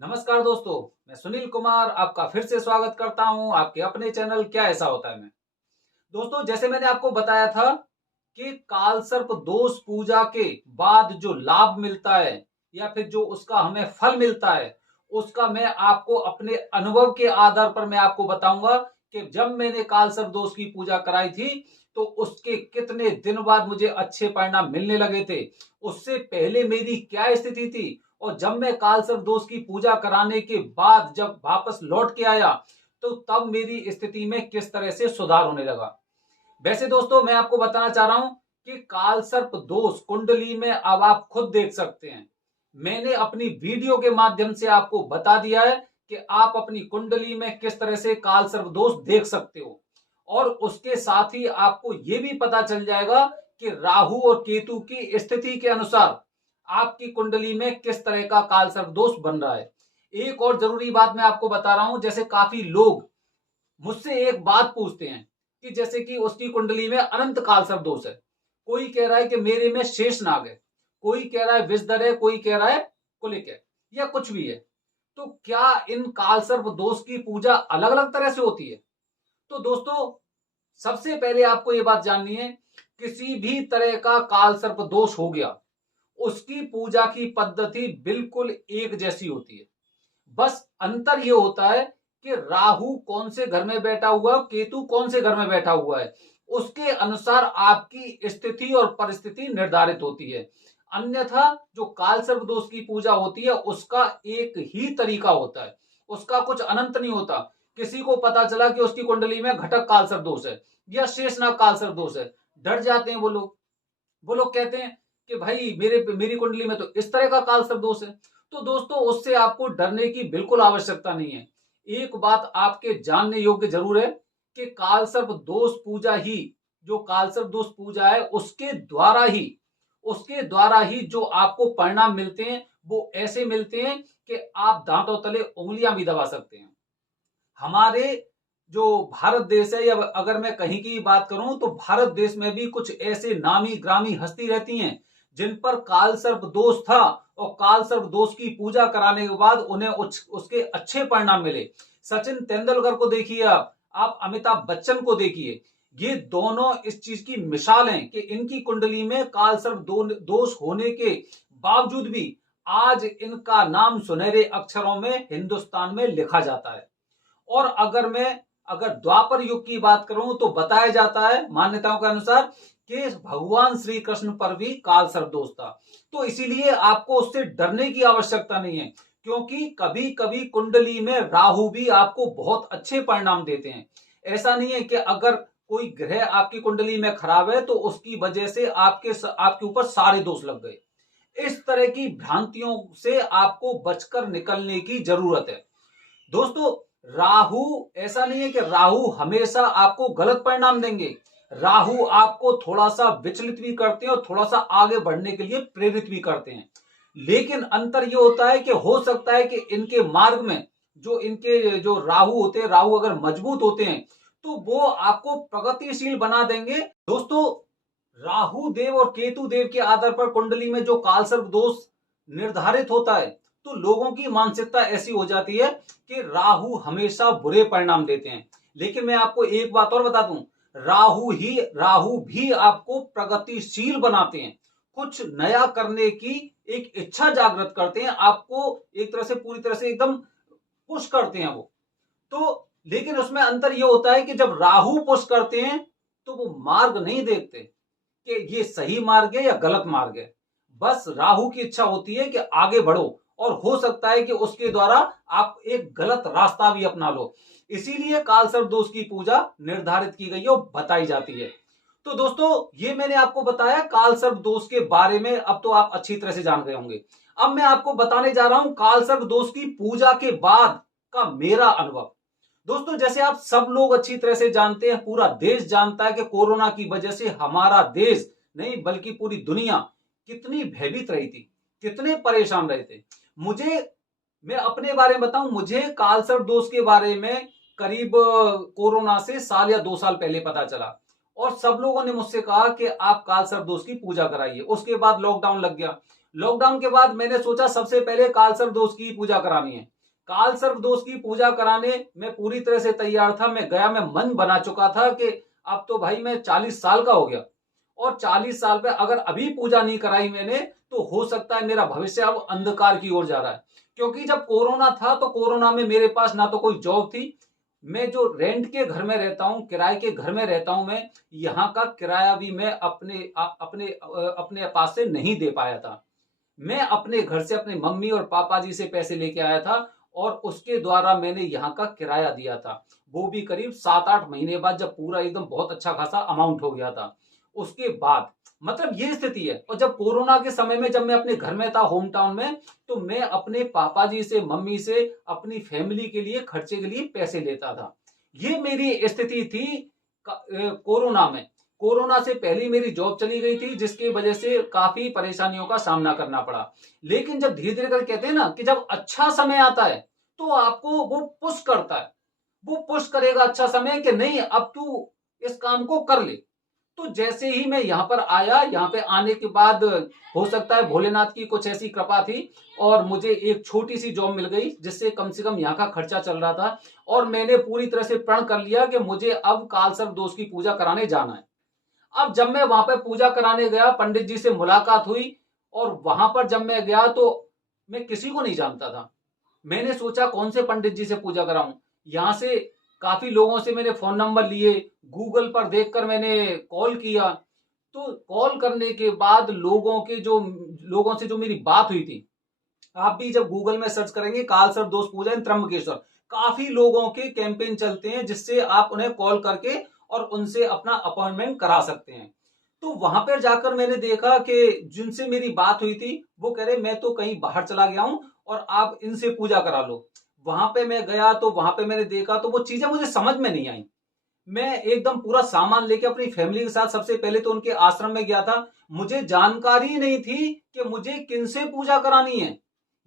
नमस्कार दोस्तों, मैं सुनील कुमार आपका फिर से स्वागत करता हूं आपके अपने चैनल क्या ऐसा होता है में। दोस्तों, जैसे मैंने आपको बताया था कि काल सर्प दोष पूजा के बाद जो लाभ मिलता है या फिर जो उसका हमें फल मिलता है, उसका मैं आपको अपने अनुभव के आधार पर मैं आपको बताऊंगा कि जब मैंने काल सर्प दोष की पूजा कराई थी तो उसके कितने दिन बाद मुझे अच्छे परिणाम मिलने लगे थे, उससे पहले मेरी क्या स्थिति थी और जब मैं काल सर्प दोष की पूजा कराने के बाद जब वापस लौट के आया तो तब मेरी स्थिति में किस तरह से सुधार होने लगा। वैसे दोस्तों, मैं आपको बताना चाह रहा हूं कि काल सर्प दोष कुंडली में अब आप खुद देख सकते हैं। मैंने अपनी वीडियो के माध्यम से आपको बता दिया है कि आप अपनी कुंडली में किस तरह से काल सर्प दोष देख सकते हो और उसके साथ ही आपको यह भी पता चल जाएगा कि राहु और केतु की स्थिति के अनुसार आपकी कुंडली में किस तरह का काल सर्प दोष बन रहा है। एक और जरूरी बात मैं आपको बता रहा हूं, जैसे काफी लोग मुझसे एक बात पूछते हैं कि जैसे कि उसकी कुंडली में अनंत काल सर्प दोष है। कोई कह रहा है कि मेरे में शेष नाग है, कोई कह रहा है विषधर है, कोई कह रहा है कुलिक है या कुछ भी है। तो क्या इन काल सर्प दोष की पूजा अलग अलग तरह से होती है? तो दोस्तों, सबसे पहले आपको यह बात जाननी है, किसी भी तरह का काल सर्प दोष हो गया उसकी पूजा की पद्धति बिल्कुल एक जैसी होती है। बस अंतर यह होता है कि राहु कौन से घर में बैठा हुआ है, केतु कौन से घर में बैठा हुआ है, उसके अनुसार आपकी स्थिति और परिस्थिति निर्धारित होती है। अन्यथा जो काल सर्प दोष की पूजा होती है उसका एक ही तरीका होता है, उसका कुछ अनंत नहीं होता। किसी को पता चला कि उसकी कुंडली में घटक काल सर्प दोष है या शेषनाग काल सर्प दोष है, डर जाते हैं वो लोग कहते हैं कि भाई मेरी कुंडली में तो इस तरह का काल सर्प दोष है। तो दोस्तों, उससे आपको डरने की बिल्कुल आवश्यकता नहीं है। एक बात आपके जानने योग्य जरूर है कि काल सर्प दोष पूजा ही, जो काल सर्प दोष पूजा है उसके द्वारा ही जो आपको परिणाम मिलते हैं वो ऐसे मिलते हैं कि आप दांतों तले उंगलियां भी दबा सकते हैं। हमारे जो भारत देश है, या अगर मैं कहीं की बात करूं तो भारत देश में भी कुछ ऐसे नामी ग्रामी हस्ती रहती हैं जिन पर काल सर्प दोष था और काल सर्प दोष की पूजा कराने के बाद उन्हें उसके अच्छे परिणाम मिले। सचिन तेंदुलकर को देखिए, आप अमिताभ बच्चन को देखिए, ये दोनों इस चीज की मिसाल हैं कि इनकी कुंडली में काल सर्प दोष होने के बावजूद भी आज इनका नाम सुनहरे अक्षरों में हिंदुस्तान में लिखा जाता है। और अगर द्वापर युग की बात करूं तो बताया जाता है मान्यताओं के अनुसार कि भगवान श्री कृष्ण पर भी काल सर्प दोष था। तो इसीलिए आपको उससे डरने की आवश्यकता नहीं है, क्योंकि कभी कभी कुंडली में राहु भी आपको बहुत अच्छे परिणाम देते हैं। ऐसा नहीं है कि अगर कोई ग्रह आपकी कुंडली में खराब है तो उसकी वजह से आपके ऊपर सारे दोष लग गए। इस तरह की भ्रांतियों से आपको बचकर निकलने की जरूरत है। दोस्तों, राहु, ऐसा नहीं है कि राहु हमेशा आपको गलत परिणाम देंगे। राहु आपको थोड़ा सा विचलित भी करते हैं और थोड़ा सा आगे बढ़ने के लिए प्रेरित भी करते हैं। लेकिन अंतर यह होता है कि हो सकता है कि इनके मार्ग में जो राहु होते हैं, राहु अगर मजबूत होते हैं तो वो आपको प्रगतिशील बना देंगे। दोस्तों, राहु देव और केतु देव के आधार पर कुंडली में जो कालसर्प दोष निर्धारित होता है तो लोगों की मानसिकता ऐसी हो जाती है कि राहु हमेशा बुरे परिणाम देते हैं। लेकिन मैं आपको एक बात और बता दूं, राहु भी आपको प्रगतिशील बनाते हैं, कुछ नया करने की एक इच्छा जागृत करते हैं, आपको एक तरह से पूरी तरह से एकदम पुश करते हैं वो। तो लेकिन उसमें अंतर यह होता है कि जब राहु पुश करते हैं तो वो मार्ग नहीं देखते कि ये सही मार्ग है या गलत मार्ग है। बस राहु की इच्छा होती है कि आगे बढ़ो, और हो सकता है कि उसके द्वारा आप एक गलत रास्ता भी अपना लो। इसीलिए कालसर्प दोष की पूजा निर्धारित की गई है और बताई जाती है। तो दोस्तों, ये मैंने आपको बताया कालसर्प दोष के बारे में, अब तो आप अच्छी तरह से जान गए होंगे। अब मैं आपको बताने जा रहा हूं कालसर्प दोष की पूजा के बाद का मेरा अनुभव। दोस्तों, जैसे आप सब लोग अच्छी तरह से जानते हैं, पूरा देश जानता है कि कोरोना की वजह से हमारा देश नहीं बल्कि पूरी दुनिया कितनी भयभीत रही थी, कितने परेशान रहे थे। मैं अपने बारे में बताऊं, मुझे कालसर्प दोष के बारे में करीब कोरोना से साल या 2 साल पहले पता चला और सब लोगों ने मुझसे कहा कि आप कालसर्प दोष की पूजा कराइए। उसके बाद लॉकडाउन लग गया, लॉकडाउन के बाद मैंने सोचा सबसे पहले कालसर्प दोष की पूजा करानी है। कालसर्प दोष की पूजा कराने मैं पूरी तरह से तैयार था। मैं गया, मैं मन बना चुका था कि अब तो भाई मैं 40 साल का हो गया और 40 साल पे अगर अभी पूजा नहीं कराई मैंने तो हो सकता है मेरा भविष्य अब अंधकार की ओर जा रहा है। क्योंकि जब कोरोना था तो कोरोना में मेरे पास ना तो कोई जॉब थी। मैं जो रेंट के घर में रहता हूँ, किराए के घर में रहता हूँ, मैं यहाँ का किराया भी मैं अपने पास से नहीं दे पाया था। मैं अपने घर से अपने मम्मी और पापा जी से पैसे लेके आया था और उसके द्वारा मैंने यहाँ का किराया दिया था। वो भी करीब 7-8 महीने बाद, जब पूरा एकदम बहुत अच्छा खासा अमाउंट हो गया था। उसके बाद मतलब ये स्थिति है। और जब कोरोना के समय में जब मैं अपने घर में था, होम टाउन में, तो मैं अपने पापा जी से, मम्मी से, अपनी फैमिली के लिए खर्चे के लिए पैसे लेता था। ये मेरी स्थिति थी कोरोना में। कोरोना से पहले मेरी जॉब चली गई थी, जिसकी वजह से काफी परेशानियों का सामना करना पड़ा। लेकिन जब धीरे धीरे कर कहते हैं ना कि जब अच्छा समय आता है तो आपको वो पुश करता है। वो पुश करेगा अच्छा समय कि नहीं अब तू इस काम को कर ले। तो जैसे ही मैं यहाँ पर आया, यहाँ पे आने के बाद हो सकता है भोलेनाथ की कुछ ऐसी कृपा थी और मुझे एक छोटी सी जॉब मिल गई जिससे कम से कम यहाँ का खर्चा चल रहा था। और मैंने पूरी तरह से प्रण कर लिया कि मुझे अब कालसर्प दोष की पूजा कराने जाना है। अब जब मैं वहां पर पूजा कराने गया, पंडित जी से मुलाकात हुई और वहां पर जब मैं गया तो मैं किसी को नहीं जानता था। मैंने सोचा कौन से पंडित जी से पूजा कराऊं। यहां से काफी लोगों से मैंने फोन नंबर लिए, गूगल पर देखकर मैंने कॉल किया। तो कॉल करने के बाद लोगों से जो मेरी बात हुई थी, आप भी जब गूगल में सर्च करेंगे कालसर्प दोष पूजा इन त्र्यंबकेश्वर, काफी लोगों के कैंपेन चलते हैं जिससे आप उन्हें कॉल करके और उनसे अपना अपॉइंटमेंट करा सकते हैं। तो वहां पर जाकर मैंने देखा कि जिनसे मेरी बात हुई थी वो कह रहे मैं तो कहीं बाहर चला गया हूं और आप इनसे पूजा करा लो। वहां पे मैं गया तो वहां पे मैंने देखा तो वो चीजें मुझे समझ में नहीं आई। मैं एकदम पूरा सामान लेके अपनी फैमिली के साथ सबसे पहले तो उनके आश्रम में गया था। मुझे जानकारी नहीं थी कि मुझे किनसे पूजा करानी है,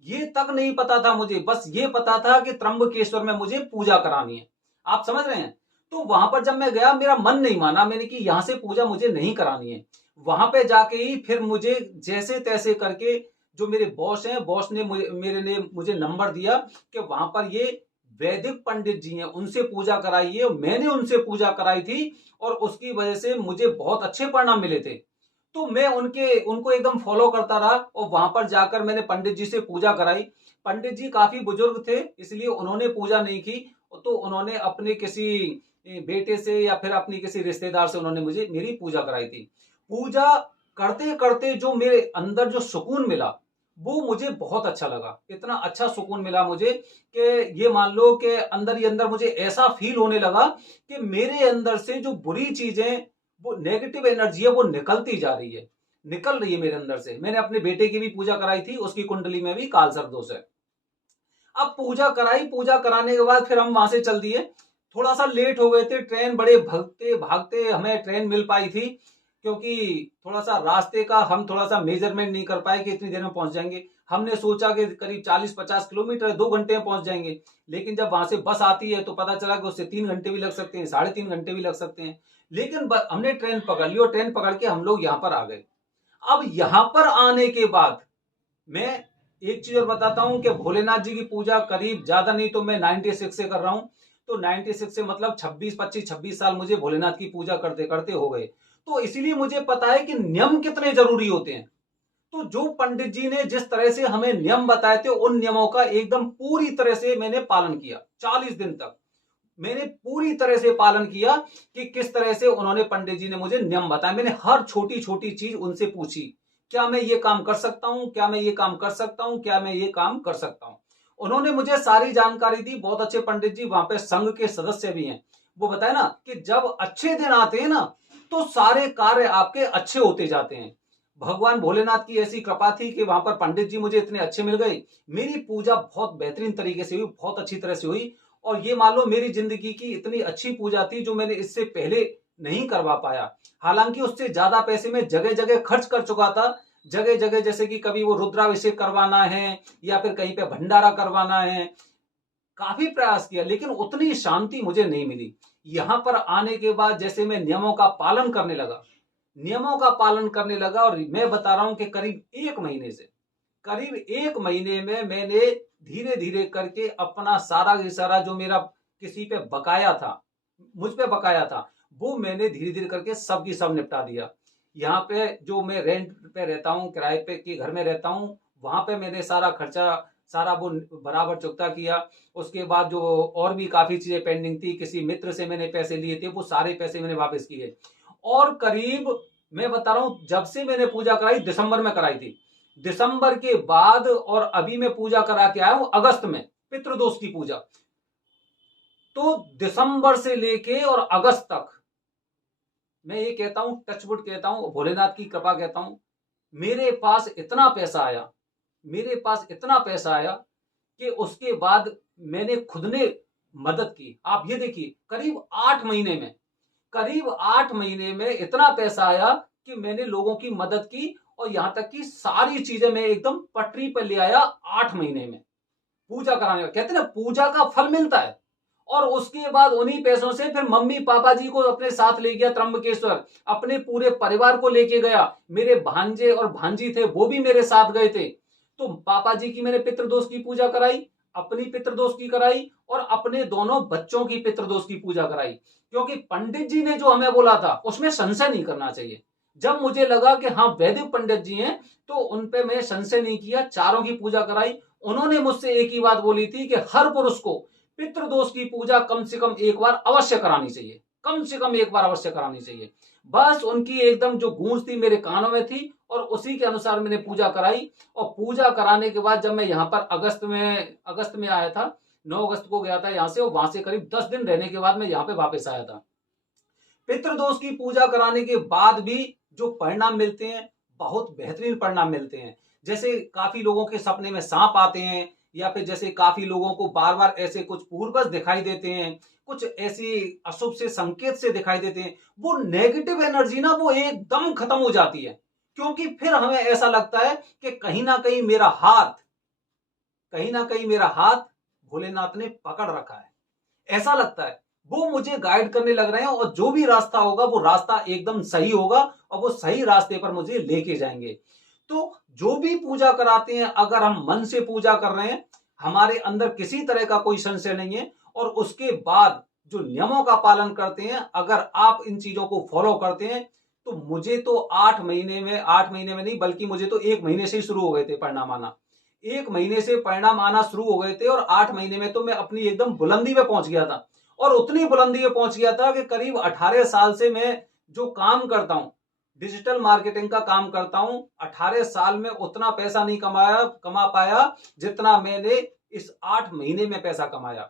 ये तक नहीं पता था मुझे। बस ये पता था कि त्र्यंबकेश्वर में मुझे पूजा करानी है। आप समझ रहे हैं। तो वहां पर जब मैं गया मेरा मन नहीं माना, मैंने कि यहां से पूजा मुझे नहीं करानी है। वहां पे जाके ही फिर मुझे जैसे तैसे करके जो मेरे बॉस हैं, बॉस ने मुझे नंबर दिया कि वहां पर ये वैदिक पंडित जी हैं, उनसे पूजा कराइए। मैंने उनसे पूजा कराई थी और उसकी वजह से मुझे बहुत अच्छे परिणाम मिले थे। तो मैं उनको एकदम फॉलो करता रहा और वहां पर जाकर मैंने पंडित जी से पूजा कराई। पंडित जी काफी बुजुर्ग थे इसलिए उन्होंने पूजा नहीं की। तो उन्होंने अपने किसी बेटे से या फिर अपनी किसी रिश्तेदार से उन्होंने मेरी पूजा कराई थी। पूजा करते करते जो मेरे अंदर जो सुकून मिला वो मुझे बहुत अच्छा लगा। इतना अच्छा सुकून मिला मुझे कि ये मान लो कि अंदर ही अंदर मुझे ऐसा फील होने लगा कि मेरे अंदर से जो बुरी चीजें, वो नेगेटिव एनर्जी है, वो निकलती जा रही है, निकल रही है मेरे अंदर से। मैंने अपने बेटे की भी पूजा कराई थी, उसकी कुंडली में भी कालसर्प दोष है। अब पूजा कराई, पूजा कराने के बाद फिर हम वहां से चल दिए। थोड़ा सा लेट हो गए थे, ट्रेन बड़े भागते भागते हमें ट्रेन मिल पाई थी क्योंकि थोड़ा सा रास्ते का हम थोड़ा सा मेजरमेंट नहीं कर पाए कि इतनी देर में पहुंच जाएंगे। हमने सोचा कि करीब 40-50 किलोमीटर 2 घंटे में पहुंच जाएंगे, लेकिन जब वहां से बस आती है तो पता चला कि उससे 3 घंटे भी लग सकते हैं, 3.5 घंटे भी लग सकते हैं। लेकिन हमने ट्रेन पकड़ ली और ट्रेन पकड़ के हम लोग यहाँ पर आ गए। अब यहाँ पर आने के बाद मैं एक चीज और बताता हूं कि भोलेनाथ जी की पूजा करीब ज्यादा नहीं तो मैं 96 से कर रहा हूं। तो 96 से मतलब 26 साल मुझे भोलेनाथ की पूजा करते करते हो गए। तो इसीलिए मुझे पता है कि नियम कितने जरूरी होते हैं। तो जो पंडित जी ने जिस तरह से हमें नियम बताए थे उन नियमों का एकदम पूरी तरह से मैंने पालन किया। 40 दिन तक मैंने पूरी तरह से पालन किया कि किस तरह से उन्होंने, पंडित जी ने मुझे नियम बताया। मैंने हर छोटी छोटी चीज उनसे पूछी, क्या मैं ये काम कर सकता हूं, क्या मैं ये काम कर सकता हूं, क्या मैं ये काम कर सकता हूं। उन्होंने मुझे सारी जानकारी दी। बहुत अच्छे पंडित जी, वहां पे संघ के सदस्य भी हैं। वो बताए ना कि जब अच्छे दिन आते हैं ना तो सारे कार्य आपके अच्छे होते जाते हैं। भगवान भोलेनाथ की ऐसी कृपा थी कि वहां पर पंडित जी मुझे इतने अच्छे मिल गए। मेरी पूजा बहुत बेहतरीन तरीके से हुई, बहुत अच्छी तरह से हुई। और ये मान लो मेरी जिंदगी की इतनी अच्छी पूजा थी जो मैंने इससे पहले नहीं करवा पाया। हालांकि उससे ज्यादा पैसे मैं जगह जगह खर्च कर चुका था। जगह जगह जैसे कि कभी वो रुद्राभिषेक करवाना है या फिर कहीं पे भंडारा करवाना है, काफी प्रयास किया लेकिन उतनी शांति मुझे नहीं मिली। यहां पर आने के बाद जैसे मैं नियमों का पालन करने लगा, नियमों का पालन करने लगा, और मैं बता रहा हूं कि करीब 1 महीने से करीब 1 महीने में मैंने धीरे धीरे करके अपना सारा की सारा जो मेरा किसी पे बकाया था, मुझ पे बकाया था, वो मैंने धीरे धीरे करके सब की सब निपटा दिया। यहाँ पे जो मैं रेंट पे रहता हूँ, किराए पे के घर में रहता हूँ, वहां पे मैंने सारा खर्चा सारा वो बराबर चुकता किया। उसके बाद जो और भी काफी चीजें पेंडिंग थी, किसी मित्र से मैंने पैसे लिए थे, वो सारे पैसे मैंने वापस किए। और करीब मैं बता रहा हूं, जब से मैंने पूजा कराई, दिसंबर में कराई थी, दिसंबर के बाद और अभी मैं पूजा करा के आया हूं अगस्त में, पितृदोष की पूजा। तो दिसंबर से लेके और अगस्त तक मैं ये कहता हूं, टचवुड कहता हूं, भोलेनाथ की कृपा कहता हूं, मेरे पास इतना पैसा आया, मेरे पास इतना पैसा आया कि उसके बाद मैंने खुद ने मदद की। आप ये देखिए, करीब 8 महीने में, करीब 8 महीने में इतना पैसा आया कि मैंने लोगों की मदद की, और यहां तक कि सारी चीजें मैं एकदम पटरी पर ले आया 8 महीने में पूजा कराने का। कहते ना, पूजा का फल मिलता है। और उसके बाद उन्हीं पैसों से फिर मम्मी पापा जी को अपने साथ ले गया त्र्यंबकेश्वर, अपने पूरे परिवार को लेके गया। मेरे भांजे और भांजी थे, वो भी मेरे साथ गए थे। तो पापा जी की मैंने पितृदोष की पूजा कराई, अपनी पितृदोष की कराई, और अपने दोनों बच्चों की पितृदोष की पूजा कराई। क्योंकि पंडित जी ने जो हमें बोला था उसमें संशय नहीं करना चाहिए। जब मुझे लगा कि हाँ वैदिक पंडित जी हैं, तो उनपे मैं संशय नहीं किया, चारों की पूजा कराई। उन्होंने मुझसे एक ही बात बोली थी कि हर पुरुष को पितृदोष की पूजा कम से कम एक बार अवश्य करानी चाहिए, कम से कम एक बार अवश्य करानी चाहिए। बस उनकी एकदम जो गूंज थी मेरे कानों में थी, और उसी के अनुसार मैंने पूजा कराई। और पूजा कराने के बाद जब मैं यहाँ पर अगस्त में आया था, 9 अगस्त को गया था यहाँ से, और वहां से करीब 10 दिन रहने के बाद मैं यहाँ पे वापस आया था। पितृदोष की पूजा कराने के बाद भी जो परिणाम मिलते हैं, बहुत बेहतरीन परिणाम मिलते हैं। जैसे काफी लोगों के सपने में सांप आते हैं, या फिर जैसे काफी लोगों को बार बार ऐसे कुछ पूर्वज दिखाई देते हैं, कुछ ऐसी अशुभ से संकेत से दिखाई देते हैं, वो नेगेटिव एनर्जी ना वो एकदम खत्म हो जाती है। क्योंकि फिर हमें ऐसा लगता है कि कहीं ना कहीं मेरा हाथ, कहीं ना कहीं मेरा हाथ भोलेनाथ ने पकड़ रखा है, ऐसा लगता है। वो मुझे गाइड करने लग रहे हैं, और जो भी रास्ता होगा वो रास्ता एकदम सही होगा, और वो सही रास्ते पर मुझे लेके जाएंगे। तो जो भी पूजा कराते हैं, अगर हम मन से पूजा कर रहे हैं, हमारे अंदर किसी तरह का कोई संशय नहीं है, और उसके बाद जो नियमों का पालन करते हैं, अगर आप इन चीजों को फॉलो करते हैं, तो मुझे तो 8 महीने में नहीं, बल्कि मुझे तो 1 महीने से ही शुरू हो गए थे परिणाम आना। 1 महीने से परिणाम आना शुरू हो गए थे, और 8 महीने में तो मैं अपनी एकदम बुलंदी पे पहुंच गया था। और उतनी बुलंदी पे पहुंच गया था कि करीब 18 साल से मैं जो काम करता हूं, डिजिटल मार्केटिंग का काम करता हूं, 18 साल में उतना पैसा नहीं कमा पाया जितना मैंने इस 8 महीने में पैसा कमाया।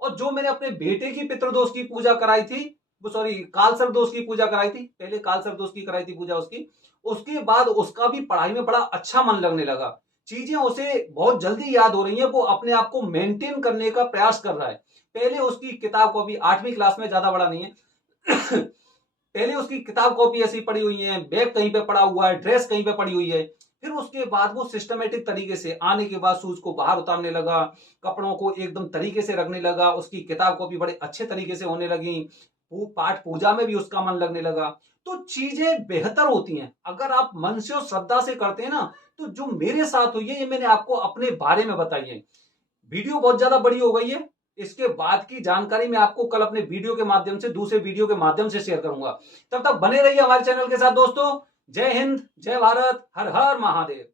और जो मैंने अपने बेटे की पितृदोष की पूजा कराई थी, वो सॉरी कालसर्प दोष की पूजा कराई थी, पहले कालसर्प दोष की कराई थी पूजा उसकी, उसके बाद उसका भी पढ़ाई में बड़ा अच्छा मन लगने लगा। चीजें उसे बहुत जल्दी याद हो रही हैं, वो अपने आप को मेंटेन करने का प्रयास कर रहा है। पहले उसकी किताब कॉपी 8वीं क्लास में, ज्यादा बड़ा नहीं है पहले उसकी किताब कॉपी ऐसी पड़ी हुई है, बैग कहीं पे पड़ा हुआ है, ड्रेस कहीं पे पड़ी हुई है। फिर उसके बाद वो सिस्टमेटिक तरीके से आने के बाद शूज को बाहर उतारने लगा, कपड़ों को एकदम तरीके से रखने लगा, उसकी किताब कॉपी बड़े अच्छे तरीके से होने लगी, पाठ पूजा में भी उसका मन लगने लगा। तो चीजें बेहतर होती हैं अगर आप मन से और श्रद्धा से करते हैं ना। तो जो मेरे साथ हुई है, ये मैंने आपको अपने बारे में बताई है। वीडियो बहुत ज्यादा बड़ी हो गई है, इसके बाद की जानकारी मैं आपको कल अपने वीडियो के माध्यम से, दूसरे वीडियो के माध्यम से शेयर करूंगा। तब तक बने रहिए हमारे चैनल के साथ दोस्तों। जय हिंद, जय भारत, हर हर महादेव।